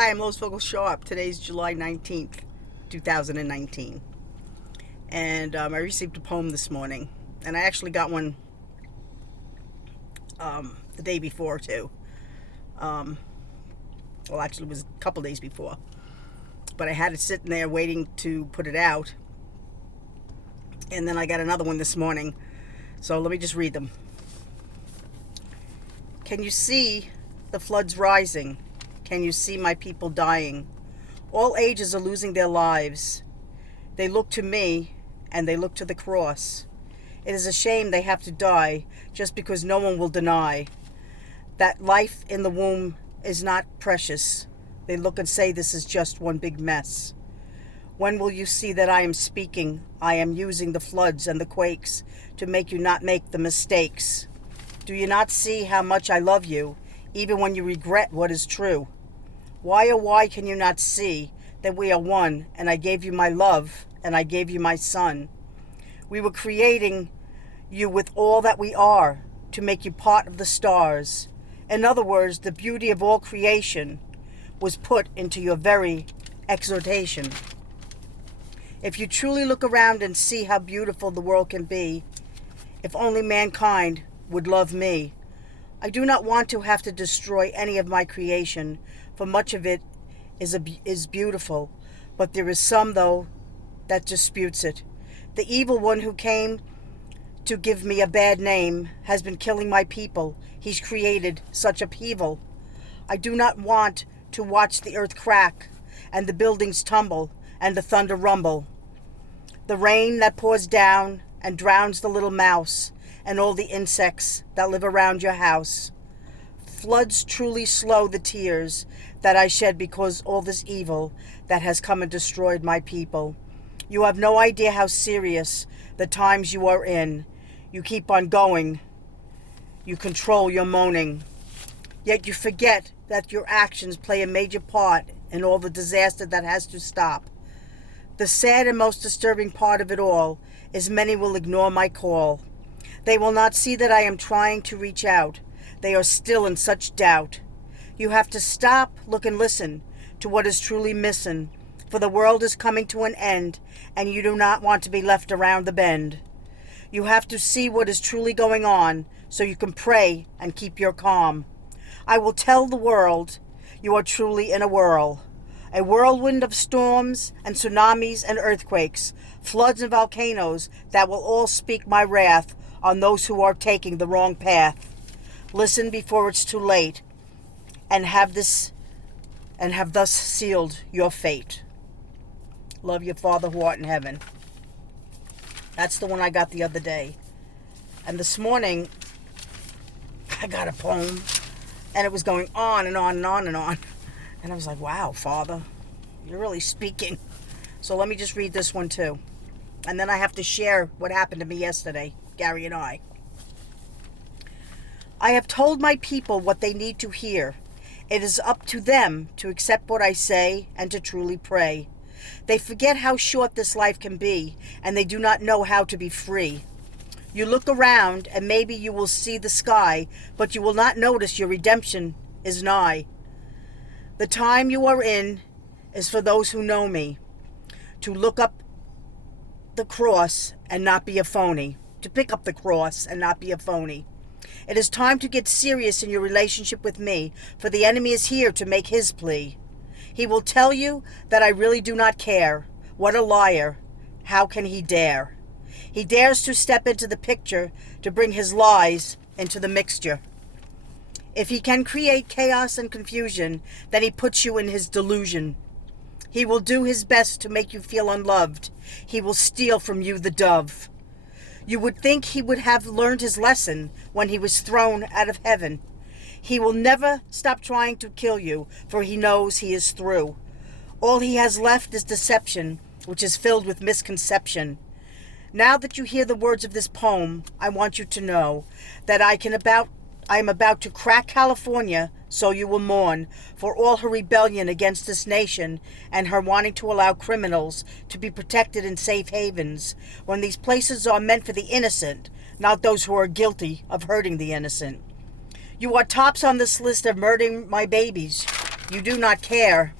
Hi, I'm Lois Vogel-Sharp. Today's July 19th, 2019. And I received a poem this morning. And I actually got one the day before, too. Well, actually, it was a couple days before. But I had it sitting there waiting to put it out. And then I got another one this morning. So let me just read them. Can you see the floods rising? Can you see my people dying? All ages are losing their lives. They look to me and they look to the cross. It is a shame they have to die just because no one will deny that life in the womb is not precious. They look and say this is just one big mess. When will you see that I am speaking? I am using the floods and the quakes to make you not make the mistakes. Do you not see how much I love you, even when you regret what is true? Why, oh why can you not see that we are one, and I gave you my love, and I gave you my son? We were creating you with all that we are to make you part of the stars. In other words, the beauty of all creation was put into your very exhortation. If you truly look around and see how beautiful the world can be, if only mankind would love me. I do not want to have to destroy any of my creation, for much of it is beautiful, but there is some, though, that disputes it. The evil one who came to give me a bad name has been killing my people. He's created such upheaval. I do not want to watch the earth crack and the buildings tumble and the thunder rumble. The rain that pours down and drowns the little mouse and all the insects that live around your house. Floods truly slow the tears that I shed because all this evil that has come and destroyed my people. You have no idea how serious the times you are in. You keep on going. You control your moaning. Yet you forget that your actions play a major part in all the disaster that has to stop. The sad and most disturbing part of it all is many will ignore my call. They will not see that I am trying to reach out. They are still in such doubt. You have to stop, look, and listen to what is truly missing, for the world is coming to an end, and you do not want to be left around the bend. You have to see what is truly going on, so you can pray and keep your calm. I will tell the world you are truly in a whirlwind of storms and tsunamis and earthquakes, floods and volcanoes that will all speak my wrath on those who are taking the wrong path. Listen before it's too late, and have thus sealed your fate. Love your Father who art in heaven. That's the one I got the other day. And this morning, I got a poem, and it was going on and on and on and on. And I was like, wow, Father, you're really speaking. So let me just read this one too. And then I have to share what happened to me yesterday, Gary and I. I have told my people what they need to hear. It is up to them to accept what I say and to truly pray. They forget how short this life can be, and they do not know how to be free. You look around, and maybe you will see the sky, but you will not notice your redemption is nigh. The time you are in is for those who know me, to look up the cross and not be a phony, to pick up the cross and not be a phony. It is time to get serious in your relationship with me, for the enemy is here to make his plea. He will tell you that I really do not care. What a liar. How can he dare? He dares to step into the picture to bring his lies into the mixture. If he can create chaos and confusion, then he puts you in his delusion. He will do his best to make you feel unloved. He will steal from you the dove. You would think he would have learned his lesson when he was thrown out of heaven. He will never stop trying to kill you, for he knows he is through. All he has left is deception, which is filled with misconception. Now that you hear the words of this poem, I want you to know that I am about to crack California, so you will mourn for all her rebellion against this nation and her wanting to allow criminals to be protected in safe havens, when these places are meant for the innocent, not those who are guilty of hurting the innocent. You are tops on this list of murdering my babies. You do not care.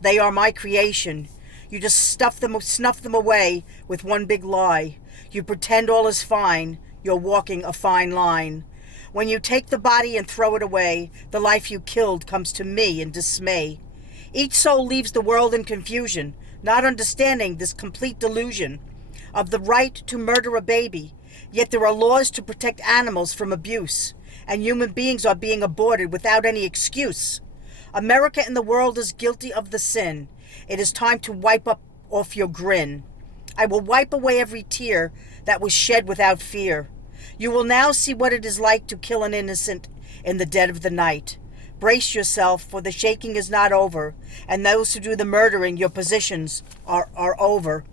They are my creation. You just snuff them away with one big lie. You pretend all is fine. You're walking a fine line. When you take the body and throw it away, the life you killed comes to me in dismay. Each soul leaves the world in confusion, not understanding this complete delusion of the right to murder a baby. Yet there are laws to protect animals from abuse, and human beings are being aborted without any excuse. America and the world is guilty of the sin. It is time to wipe off your grin. I will wipe away every tear that was shed without fear. You will now see what it is like to kill an innocent in the dead of the night. Brace yourself, for the shaking is not over, and those who do the murdering, your positions are over.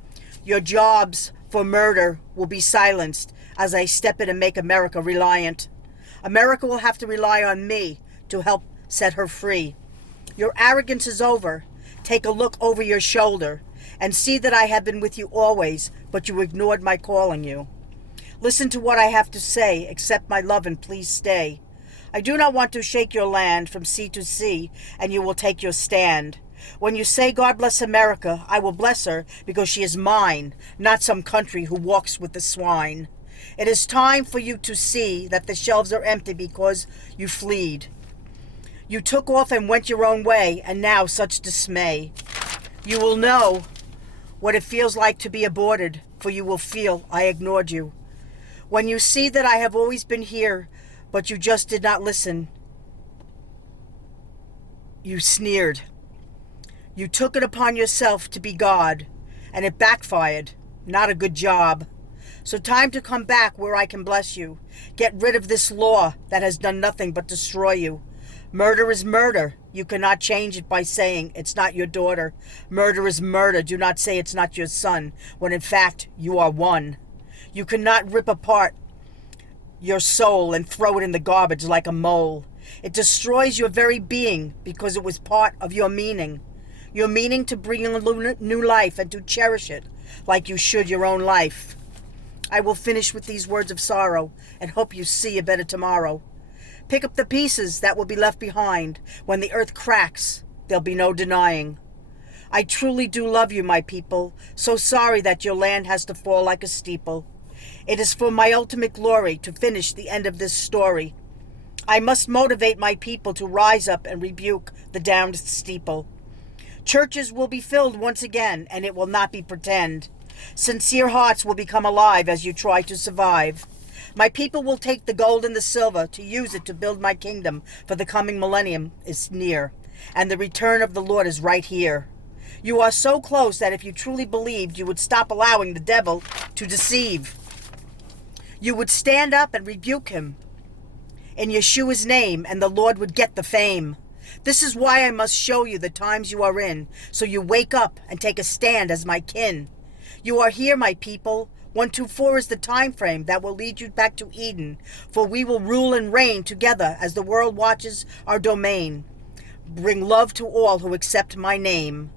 Your jobs for murder will be silenced as I step in and make America reliant. America will have to rely on me to help set her free. Your arrogance is over. Take a look over your shoulder and see that I have been with you always, but you ignored my calling you. Listen to what I have to say, accept my love and please stay. I do not want to shake your land from sea to sea, and you will take your stand. When you say, God bless America, I will bless her because she is mine, not some country who walks with the swine. It is time for you to see that the shelves are empty because you fled. You took off and went your own way, and now such dismay. You will know what it feels like to be aborted, for you will feel I ignored you. When you see that I have always been here, but you just did not listen, you sneered. You took it upon yourself to be God, and it backfired. Not a good job. So time to come back where I can bless you. Get rid of this law that has done nothing but destroy you. Murder is murder. You cannot change it by saying it's not your daughter. Murder is murder. Do not say it's not your son, when in fact you are one. You cannot rip apart your soul and throw it in the garbage like a mole. It destroys your very being because it was part of your meaning. Your meaning to bring in new life and to cherish it like you should your own life. I will finish with these words of sorrow and hope you see a better tomorrow. Pick up the pieces that will be left behind. When the earth cracks, there'll be no denying. I truly do love you, my people. So sorry that your land has to fall like a steeple. It is for my ultimate glory to finish the end of this story. I must motivate my people to rise up and rebuke the downed steeple. Churches will be filled once again, and it will not be pretend. Sincere hearts will become alive as you try to survive. My people will take the gold and the silver to use it to build my kingdom, for the coming millennium is near, and the return of the Lord is right here. You are so close that if you truly believed, you would stop allowing the devil to deceive. You would stand up and rebuke him in Yeshua's name, and the Lord would get the fame. This is why I must show you the times you are in, so you wake up and take a stand as my kin. You are here, my people. 124 is the time frame that will lead you back to Eden, for we will rule and reign together as the world watches our domain. Bring love to all who accept my name.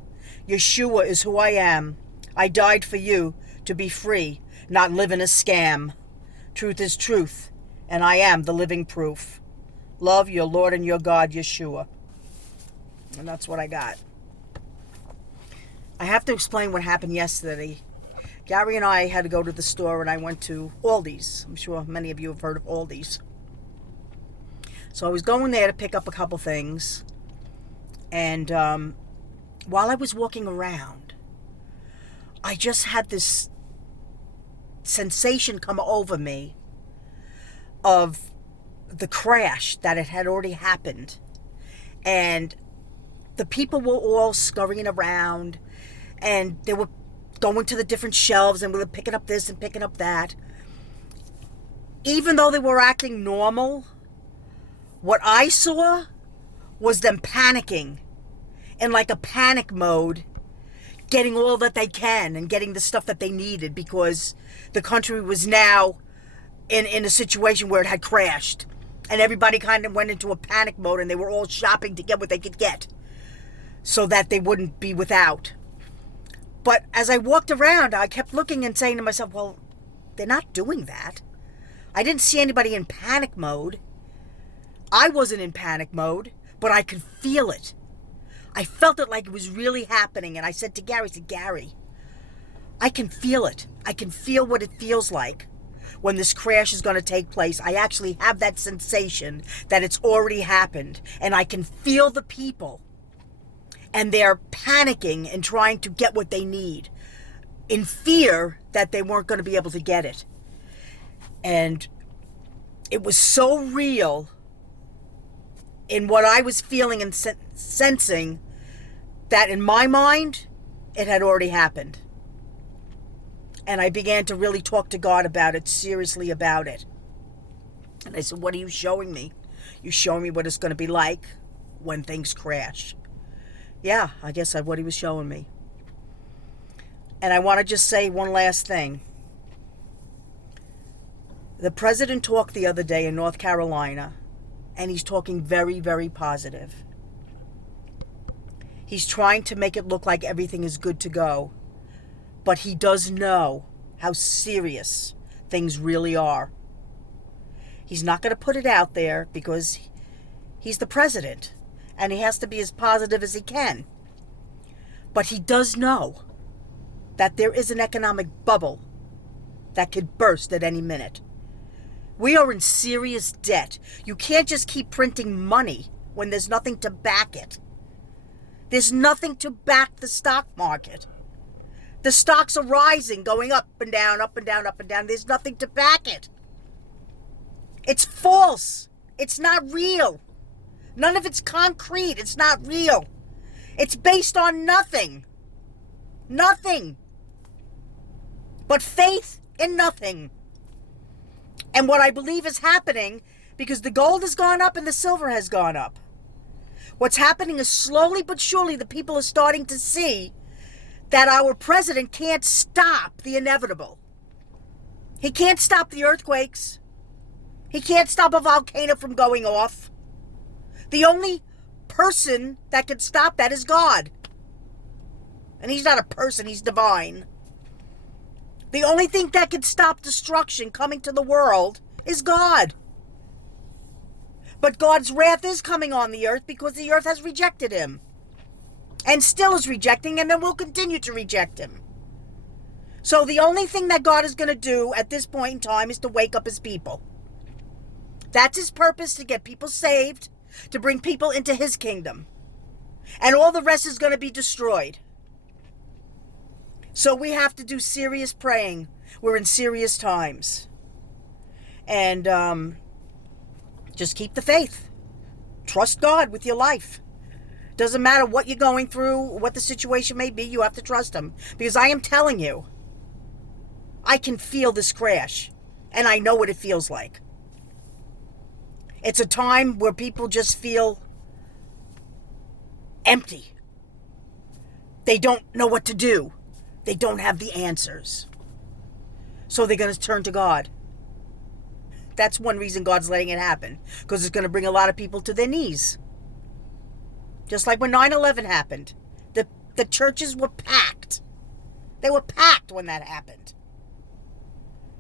Yeshua is who I am. I died for you to be free, not live in a scam. Truth is truth, and I am the living proof. Love your Lord and your God, Yeshua. And that's what I got. I have to explain what happened yesterday. Gary and I had to go to the store, and I went to Aldi's. I'm sure many of you have heard of Aldi's. So I was going there to pick up a couple things. And while I was walking around, I just had this sensation come over me of the crash that it had already happened. And the people were all scurrying around, and they were going to the different shelves, and we were picking up this and picking up that. Even though they were acting normal, what I saw was them panicking in like a panic mode, getting all that they can and getting the stuff that they needed, because the country was now in a situation where it had crashed, and everybody kind of went into a panic mode, and they were all shopping to get what they could get so that they wouldn't be without. But as I walked around, I kept looking and saying to myself, well, they're not doing that. I didn't see anybody in panic mode. I wasn't in panic mode, but I could feel it. I felt it like it was really happening. And I said to Gary, Gary, I can feel it. I can feel what it feels like when this crash is going to take place. I actually have that sensation that it's already happened. And I can feel the people. And they're panicking and trying to get what they need in fear that they weren't going to be able to get it. And it was so real in what I was feeling and sensing that in my mind, it had already happened. And I began to really talk to God about it, seriously about it. And I said, what are you showing me? You're showing me what it's going to be like when things crash. Yeah, I guess that's what he was showing me. And I want to just say one last thing. The president talked the other day in North Carolina, and he's talking very, very positive. He's trying to make it look like everything is good to go. But he does know how serious things really are. He's not going to put it out there because he's the president and he has to be as positive as he can. But he does know that there is an economic bubble that could burst at any minute. We are in serious debt. You can't just keep printing money when there's nothing to back it. There's nothing to back the stock market. The stocks are rising, going up and down, up and down, up and down. There's nothing to back it. It's false. It's not real. None of it's concrete. It's not real. It's based on nothing. Nothing. But faith in nothing. And what I believe is happening, because the gold has gone up and the silver has gone up. What's happening is slowly but surely the people are starting to see that our president can't stop the inevitable. He can't stop the earthquakes. He can't stop a volcano from going off. The only person that can stop that is God. And he's not a person, he's divine. The only thing that can stop destruction coming to the world is God. But God's wrath is coming on the earth because the earth has rejected him. And still is rejecting him and will continue to reject him. So the only thing that God is going to do at this point in time is to wake up his people. That's his purpose, to get people saved, to bring people into his kingdom. And all the rest is going to be destroyed. So we have to do serious praying. We're in serious times. And just keep the faith. Trust God with your life. Doesn't matter what you're going through, what the situation may be, you have to trust him. Because I am telling you, I can feel this crash. And I know what it feels like. It's a time where people just feel empty. They don't know what to do. They don't have the answers. So they're going to turn to God. That's one reason God's letting it happen. Because it's going to bring a lot of people to their knees. Just like when 9/11 happened. The churches were packed. They were packed when that happened.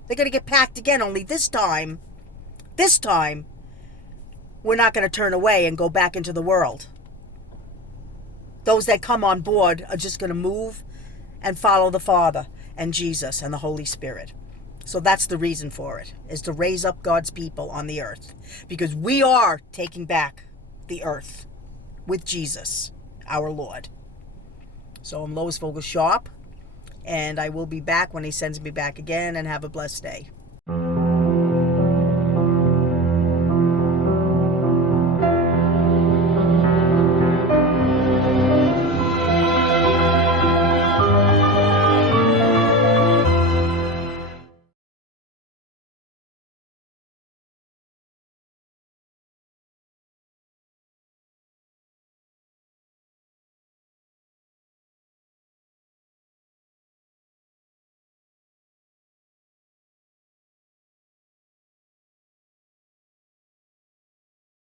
They're going to get packed again, only this time, we're not going to turn away and go back into the world. Those that come on board are just going to move and follow the Father and Jesus and the Holy Spirit. So that's the reason for it, is to raise up God's people on the earth. Because we are taking back the earth with Jesus, our Lord. So I'm Lois Vogel-Sharp, and I will be back when he sends me back again, and have a blessed day.